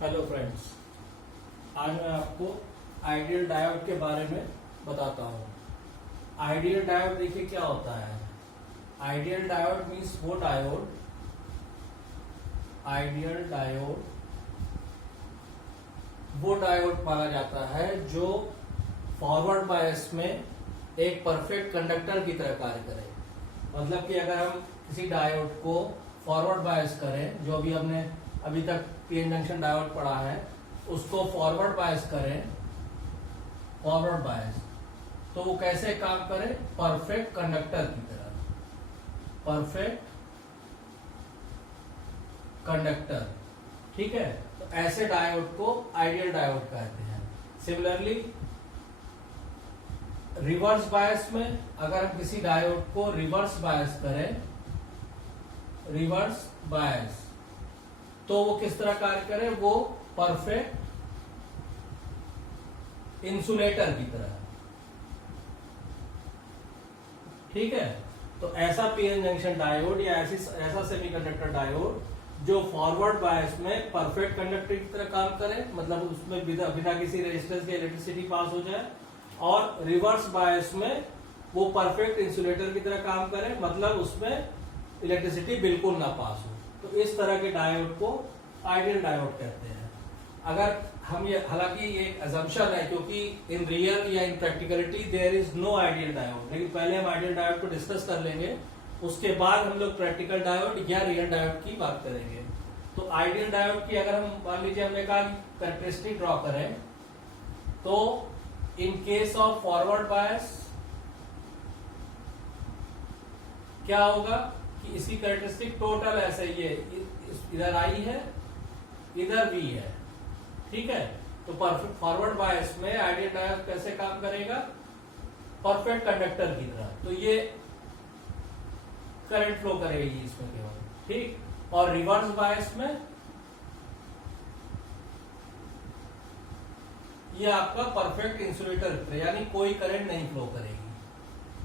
Hello friends, आज मैं आपको आइडियल डायोड के बारे में बताता हूँ। आइडियल डायोड देखिए क्या होता है। आइडियल डायोड मीन्स वो डायोड माना जाता है जो फॉरवर्ड बायस में एक परफेक्ट कंडक्टर की तरह कार्य करे। मतलब कि अगर हम किसी डायोड को फॉरवर्ड बायस करें, जो भी हमने अभी तक पीएन जंक्शन डायोड पढ़ा है, उसको फॉरवर्ड बायस करें, फॉरवर्ड बायस, तो वो कैसे काम करे? परफेक्ट कंडक्टर की तरह, परफेक्ट कंडक्टर। ठीक है, तो ऐसे डायोड को आइडियल डायोड कहते हैं। सिमिलरली रिवर्स बायस में अगर हम किसी डायोड को रिवर्स बायस करें, रिवर्स बायस, तो वो किस तरह कार्य करे? वो परफेक्ट इंसुलेटर की तरह। ठीक है, तो ऐसा पीएन जंक्शन डायोड या ऐसा सेमीकंडक्टर डायोड जो फॉरवर्ड बायस में परफेक्ट कंडक्टर की तरह काम करे, मतलब उसमें बिना किसी रेजिस्टेंस के इलेक्ट्रिसिटी पास हो जाए, और रिवर्स बायस में वो परफेक्ट इंसुलेटर की तरह काम करे, मतलब उसमें इलेक्ट्रिसिटी बिल्कुल ना पास हो। तो इस तरह के डायोड को आइडियल डायोड कहते हैं। अगर हम ये, हालांकि ये एक अजम्पशन है, क्योंकि इन रियल या in practicality there is no ideal diode, लेकिन पहले हम आइडियल डायोड को डिस्कस कर लेंगे, उसके बाद हम लोग प्रैक्टिकल डायोड या रियल डायोड की बात करेंगे। तो आइडियल डायोड की अगर हम मान लीजिए हमने कहा कैरेक्टरिस्टिक ड्रॉ करें, तो इन केस ऑफ फॉरवर्ड बायस क्या होगा कि इसकी कैरेक्टरिस्टिक टोटल ऐसे ये इधर आई है, इधर भी है। ठीक है, तो परफेक्ट फॉरवर्ड बायस में आइडियल डायोड कैसे काम करेगा? परफेक्ट कंडक्टर की तरह। तो ये करंट फ्लो करेगी इसमें केवल। ठीक, और रिवर्स बायस में ये आपका परफेक्ट इंसुलेटर, यानी कोई करंट नहीं फ्लो करेगी।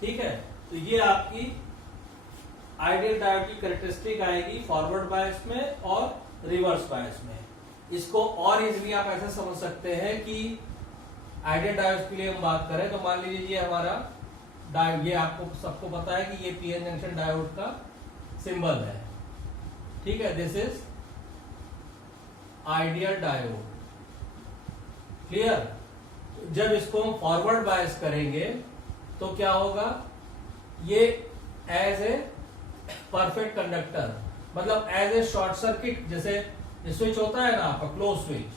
ठीक है, तो ये आपकी आइडियल डायोड की कैरेक्टरिस्टिक आएगी फॉरवर्ड बायस में और रिवर्स बायस में। इसको और इजीली आप ऐसे समझ सकते हैं कि आइडियल डायोड के लिए हम बात करें तो मान लीजिए ये हमारा डायोड, ये आपको सबको पता है कि ये पीएन जंक्शन डायोड का सिंबल है। ठीक है, this is ideal diode. Clear? जब इसको हम फॉरवर्ड बायस करेंगे तो क्या होगा? ये एज ए परफेक्ट कंडक्टर, मतलब एज ए शॉर्ट सर्किट, जैसे स्विच होता है ना आपका क्लोज स्विच,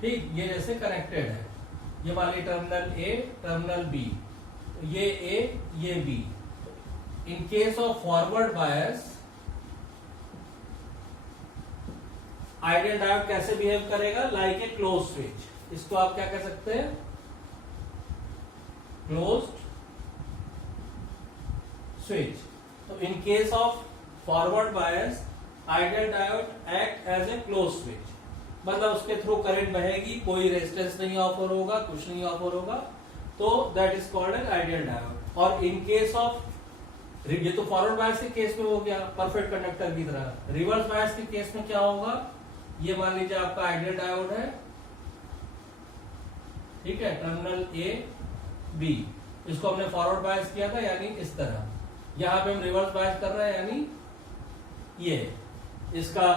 ठीक, ये जैसे कनेक्टेड है, ये मान लीजिए टर्मिनल ए, टर्मिनल बी, ये ए, ये B. In case of forward bias ideal diode कैसे बिहेव करेगा? Like a close switch. इसको आप क्या कह सकते हैं? Closed switch. तो in case of forward bias ideal diode act as a close switch, मतलब उसके थ्रू करंट बहेगी, कोई रेजिस्टेंस नहीं ऑफर होगा, कुछ नहीं ऑफर होगा, तो that is called an ideal diode. और इन केस ऑफ, ये तो फॉरवर्ड बायस के केस में हो गया परफेक्ट कंडक्टर की तरह। रिवर्स बायस के केस में क्या होगा? ये मान लीजिए आपका आइडियल डायोड है, ठीक है, टर्मिनल ए बी, इसको हमने फॉरवर्ड बायस किया था, यानी इस तरह। यहां पे हम रिवर्स बायस कर रहे हैं, यानी ये इसका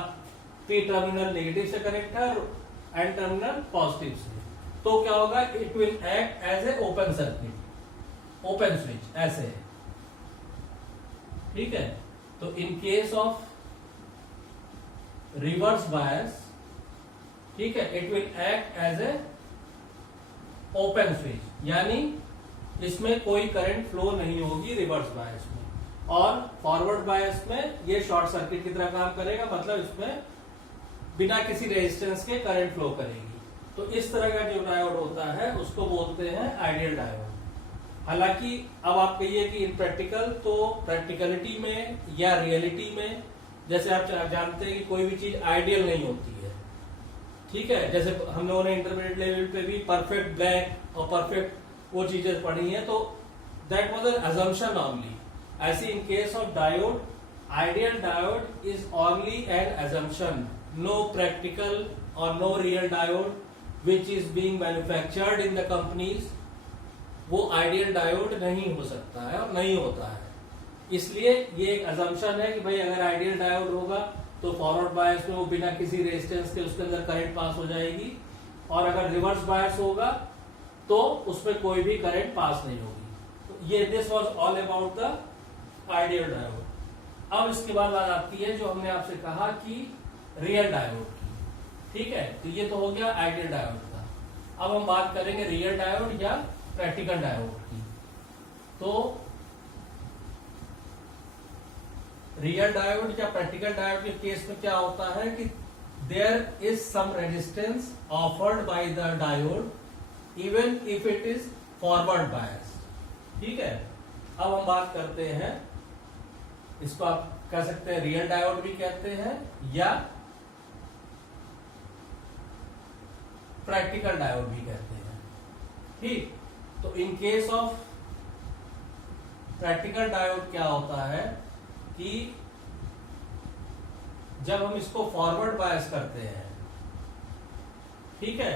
पी टर्मिनल नेगेटिव से कनेक्ट है और एन टर्मिनल पॉजिटिव से। तो क्या होगा? It will act as a open circuit, open switch, ऐसे। ठीक है, तो in case of reverse bias, ठीक है, it will act as a open switch, यानी इसमें कोई करंट फ्लो नहीं होगी रिवर्स बायस में। और फॉरवर्ड बायस में ये शॉर्ट सर्किट की तरह काम करेगा, मतलब इसमें बिना किसी रेजिस्टेंस के करंट फ्लो करेगी। तो इस तरह का जो डायोड होता है उसको बोलते हैं आइडियल डायोड। हालांकि अब आप कहिए कि इन प्रैक्टिकल, तो प्रैक्टिकलिटी में या रियलिटी में, जैसे आप जानते हैं कि कोई भी चीज आइडियल नहीं होती है। ठीक है, जैसे हम लोगों ने इंटरमीडिएट लेवल पे भी परफेक्ट ब्लैक और परफेक्ट वो चीजें पढ़ी है, तो that was an assumption only. ऐसे in case of diode, ideal diode is only an assumption, no practical or no real diode which is being manufactured in the companies, वो ideal diode नहीं हो सकता है और नहीं होता है। इसलिए ये एक अजम्पशन है कि भाई अगर आइडियल डायोड होगा तो फॉरवर्ड बायस में वो बिना किसी रेजिस्टेंस के उसके अंदर करंट पास हो जाएगी, और अगर रिवर्स बायस होगा तो उसमें कोई भी करंट पास नहीं होगी। तो ये this was all about the ideal diode. अब इसके बाद बात आती है जो हमने आपसे कहा कि रियल डायोड की, ठीक है। तो ये तो हो गया आइडियल डायोड का। अब हम बात करेंगे रियल डायोड या प्रैक्टिकल डायोड की। तो रियल डायोड या प्रैक्टिकल डायोड के केस में क्या होता है कि there is some resistance offered by the diode even if it is forward bias, ठीक है। अब हम बात करते हैं, इसको आप कह सकते हैं रियल डायोड भी कहते हैं या प्रैक्टिकल डायोड भी कहते हैं, ठीक। तो in case of practical diode क्या होता है कि जब हम इसको फॉरवर्ड बायस करते हैं, ठीक है,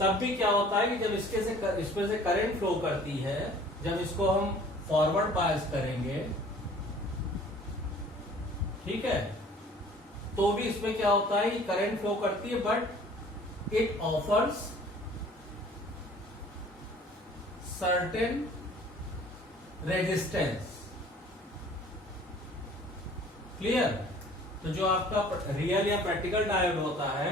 तब भी क्या होता है कि जब इसमें से करंट फ्लो करती है, जब इसको हम फॉरवर्ड बायस करेंगे, ठीक है, तो भी इसमें क्या होता है कि करंट फ्लो करती है but it offers certain resistance. Clear. तो जो आपका रियल या प्रैक्टिकल डायोड होता है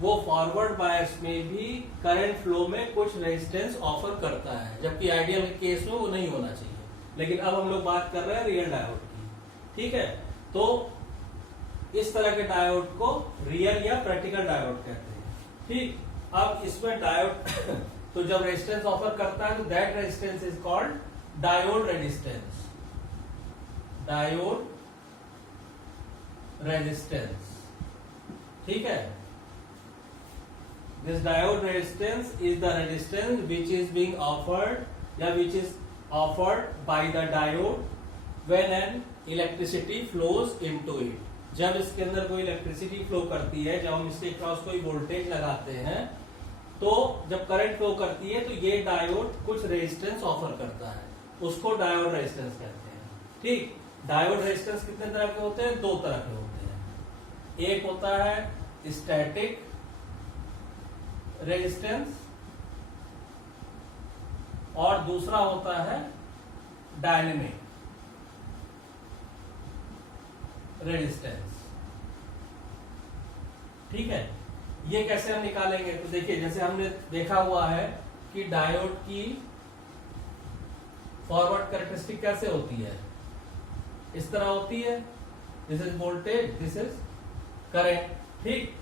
वो फॉरवर्ड बायस में भी करंट फ्लो में कुछ रेजिस्टेंस ऑफर करता है, जबकि आइडियल केस में वो नहीं होना चाहिए। लेकिन अब हम लोग बात कर रहे हैं रियल डायोड की, ठीक है। तो इस तरह के डायोड को रियल या प्रैक्टिकल डायोड कहते हैं, ठीक। अब इसमें डायोड तो जब रेजिस्टेंस ऑफर करता है तो that resistance is called diode resistance, diode resistance, ठीक है। This diode resistance is the resistance which is being offered या which is offered by the diode when an electricity flows into it। जब इसके अंदर कोई इलेक्ट्रिसिटी फ्लो करती है, जब हम इसके क्रॉस कोई वोल्टेज लगाते हैं, तो जब करंट फ्लो करती है तो ये डायोड कुछ रेजिस्टेंस ऑफर करता है, उसको डायोड रेजिस्टेंस कहते हैं, ठीक। डायोड रेजिस्टेंस कितने तरह के होते हैं? दो तरह के होते हैं। एक होता है स्टैटिक रेजिस्टेंस और दूसरा होता है डायनेमिक रेजिस्टेंस, ठीक है। ये कैसे हम निकालेंगे? तो देखिए, जैसे हमने देखा हुआ है कि डायोड की फॉरवर्ड कैरेक्टरिस्टिक कैसे होती है, इस तरह होती है, this is voltage, this is current, ठीक।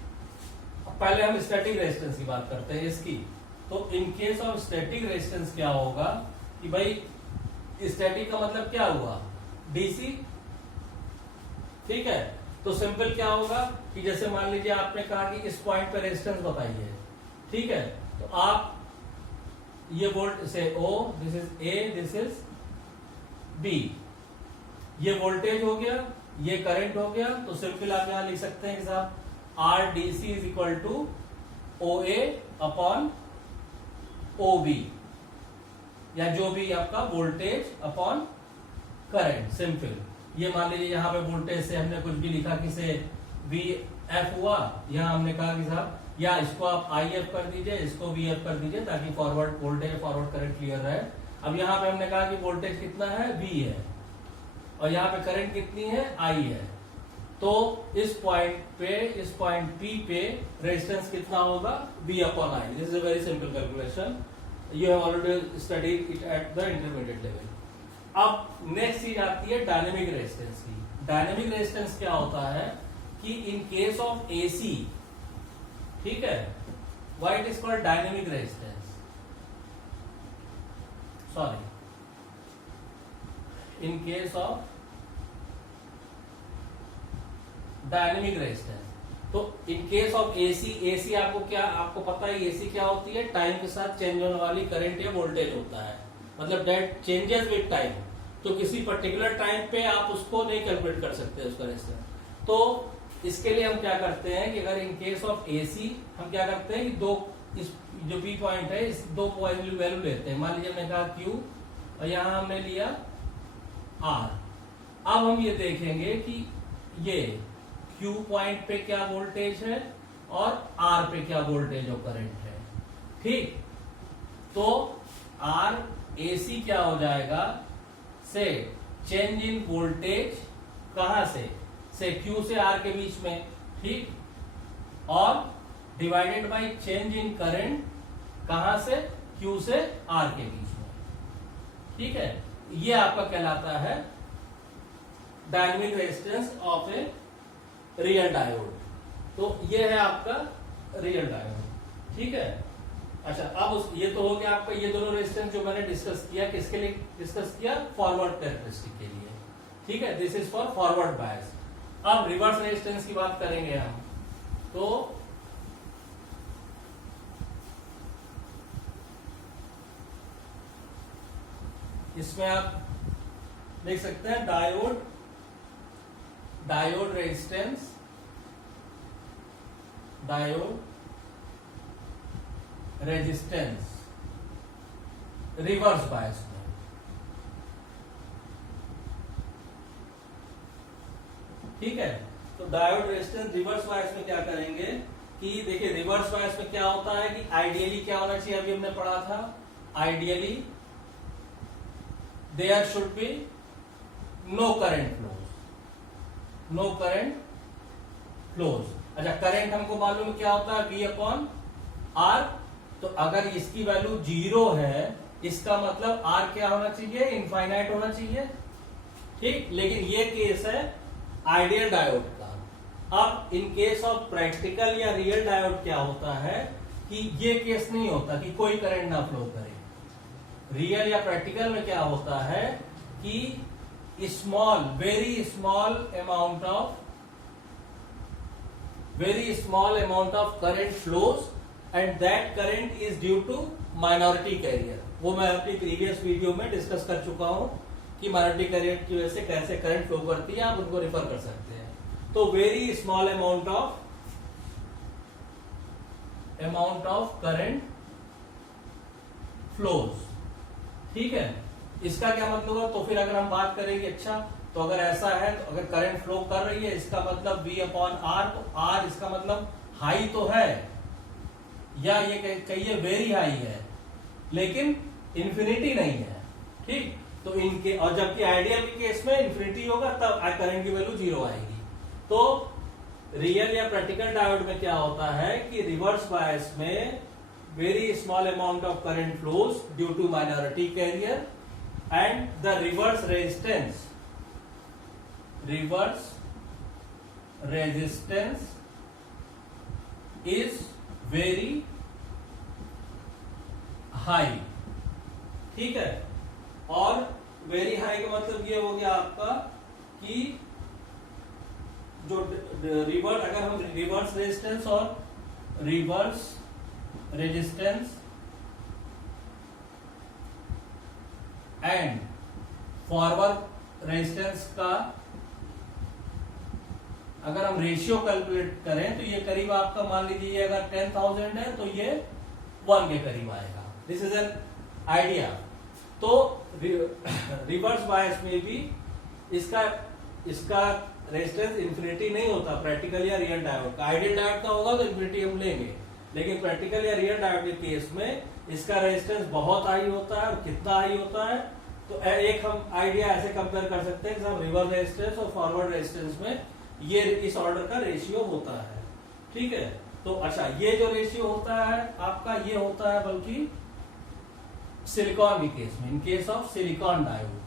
पहले हम स्टैटिक रेजिस्टेंस की बात करते हैं इसकी। तो in case of static resistance क्या होगा कि भाई स्टैटिक का मतलब क्या हुआ? डीसी, ठीक है। तो सिंपल क्या होगा कि जैसे मान लीजिए आपने कहा कि इस पॉइंट पे रेजिस्टेंस बताइए, ठीक है। तो आप ये वोल्ट से O, this is A, this is B, ये वोल्टेज हो गया, ये करंट हो गया। तो सिंपल आप यहां लिख सकते हैं कि साहब R D C is equal to O A upon O B, या जो भी आपका वोल्टेज अपॉन करंट, सिंपल। ये मान लीजिए यहाँ पे वोल्टेज से हमने कुछ भी लिखा कि से वी एफ हुआ, यहाँ हमने कहा कि साहब या इसको आप आई एफ कर दीजिए, इसको वी एफ कर दीजिए, ताकि forward voltage forward current clear रहे। अब यहाँ पे हमने कहा कि वोल्टेज कितना है? वी है, और यहाँ पे करंट कितनी है? आई है। तो इस पॉइंट पे, इस पॉइंट पी पे रेजिस्टेंस कितना होगा? V upon I. This is a very simple calculation, you have already studied it at the intermediate level. अब नेक्स्ट चीज आती है डायनेमिक रेजिस्टेंस की। डायनेमिक रेजिस्टेंस क्या होता है कि इन केस ऑफ एसी, ठीक है, why it is called dynamic resistance, sorry, in case of dynamic resistance. तो in case of AC, AC आपको क्या, आपको पता है एसी क्या होती है? टाइम के साथ चेंज होने वाली करंट या वोल्टेज होता है, मतलब दैट चेंजेस विद टाइम। तो किसी पर्टिकुलर टाइम पे आप उसको नहीं कैलकुलेट कर सकते उसका रेजिस्टेंस। तो इसके लिए हम क्या करते हैं कि अगर इन केस ऑफ एसी हम क्या करते हैं कि दो इस जो पी पॉइंट है इस दो वैल्यू लेते हैं। मान लीजिए हमने कहा क्यू और यहां हमने लिया आर। अब हम ये देखेंगे कि ये क्यू पॉइंट पे क्या वोल्टेज है और आर पे क्या वोल्टेज और करंट है। ठीक, तो आर एसी क्या हो जाएगा से चेंज इन वोल्टेज कहां से क्यू से आर के बीच में। ठीक, और divided by change in current कहां से क्यू से आर के बीच में। ठीक है, ये आपका कहलाता है dynamic resistance of a real diode. तो ये है आपका रियल डायोड। ठीक है, अच्छा अब ये तो हो गया आपका ये दोनों रेजिस्टेंस जो मैंने डिस्कस किया, किसके लिए डिस्कस किया, फॉरवर्ड कैरेक्टरिस्टिक के लिए। ठीक है, this is for forward bias. अब रिवर्स रेजिस्टेंस की बात करेंगे हम, तो इसमें आप देख सकते हैं डायोड रेजिस्टेंस, रिवर्स बायस में। ठीक है, तो डायोड रेजिस्टेंस रिवर्स बायस में क्या करेंगे कि देखिए रिवर्स बायस में क्या होता है कि आइडियली क्या होना चाहिए, अभी हमने पढ़ा था, ideally there should be no current flows. अच्छा, करंट हमको मालूम है क्या होता है, V अपॉन R। तो अगर इसकी वैल्यू 0 है इसका मतलब R क्या होना चाहिए, इनफाइनाइट होना चाहिए। ठीक, लेकिन ये केस है आइडियल डायोड का। अब इन केस ऑफ प्रैक्टिकल या रियल डायोड क्या होता है कि ये केस नहीं होता कि कोई करंट ना फ्लो करे। रियल या प्रैक्टिकल में क्या होता है कि very small amount of current flows and that current is due to minority carrier. वो मैं अपनी प्रीवियस वीडियो में डिस्कस कर चुका हूं कि माइनॉरिटी कैरियर की वजह से कैसे करंट फ्लो करती है, आप उनको रिफर कर सकते हैं। तो very small amount of current flows. ठीक है, इसका क्या मतलब है, तो फिर अगर हम बात करेंगे, अच्छा तो अगर ऐसा है तो अगर करंट फ्लो कर रही है इसका मतलब V अपॉन R, तो R इसका मतलब हाई तो है या ये कहिए वेरी हाई है लेकिन इंफिनिटी नहीं है। ठीक, तो इनके और जबकि आइडियल के केस में इंफिनिटी होगा तब करंट की वैल्यू 0 आएगी। तो रियल या प्रैक्टिकल डायोड में क्या होता है कि रिवर्स बायस में very small amount of current flows due to minority carrier and the reverse resistance is very high। ठीक है, और वेरी हाई का मतलब ये हो गया आपका कि जो रिवर्स, अगर हम रिवर्स रेजिस्टेंस और reverse resistance and forward resistance का अगर हम रेशियो कैलकुलेट करें तो ये करीब आपका मान लीजिए अगर 10,000 है तो ये 1 के करीब आएगा। This is an idea. तो रिवर्स बायस में भी इसका रेजिस्टेंस इंफिनिटी नहीं होता प्रैक्टिकल या रियल डायोड का। आइडियल डायोड का होगा तो इंफिनिटी हम लेंगे, लेकिन प्रैक्टिकल या रियल डायोड के केस में इसका रेजिस्टेंस बहुत हाई होता है। और कितना हाई होता है, तो एक हम आइडिया ऐसे कंपेयर कर सकते हैं कि हम रिवर्स रेजिस्टेंस और फॉरवर्ड रेजिस्टेंस में ये इस ऑर्डर का रेशियो होता है। ठीक है, तो अच्छा ये जो रेशियो होता है आपका ये होता है बल्कि सिलिकॉन के केस में, इन केस ऑफ सिलिकॉन डायोड।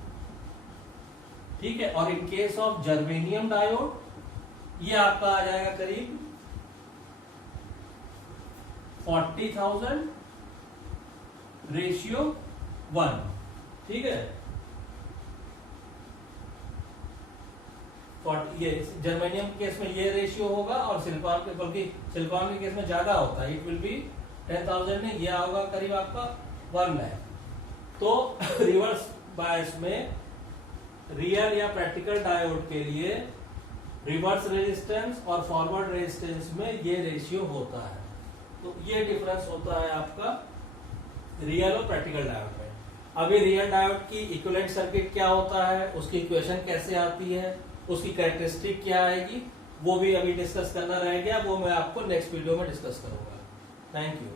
ठीक है, और इन केस ऑफ जर्मेनियम डायोड ये आपका आ जाएगा करीब 40,000 रेशियो 1। ठीक है, ये जर्मेनियम के केस में ये रेशियो होगा और सिलिकॉन के, बल्कि सिलिकॉन के केस में ज्यादा होता है, इट विल बी 10,000 में ये होगा करीब आपका 1 लाख। तो रिवर्स बायस में रियल या प्रैक्टिकल डायोड के लिए रिवर्स रेजिस्टेंस और फॉरवर्ड रेजिस्टेंस में ये रेशियो होता है। तो ये डिफरेंस होता है आपका रियल और प्रैक्टिकल डायोड में। अभी रियल डायोड की इक्विवेलेंट सर्किट क्या होता है, उसकी इक्वेशन कैसे आती है, उसकी कैरेक्टरिस्टिक क्या आएगी, वो भी अभी डिस्कस करना रह गया, वो मैं आपको नेक्स्ट वीडियो में डिस्कस करूंगा। Thank you.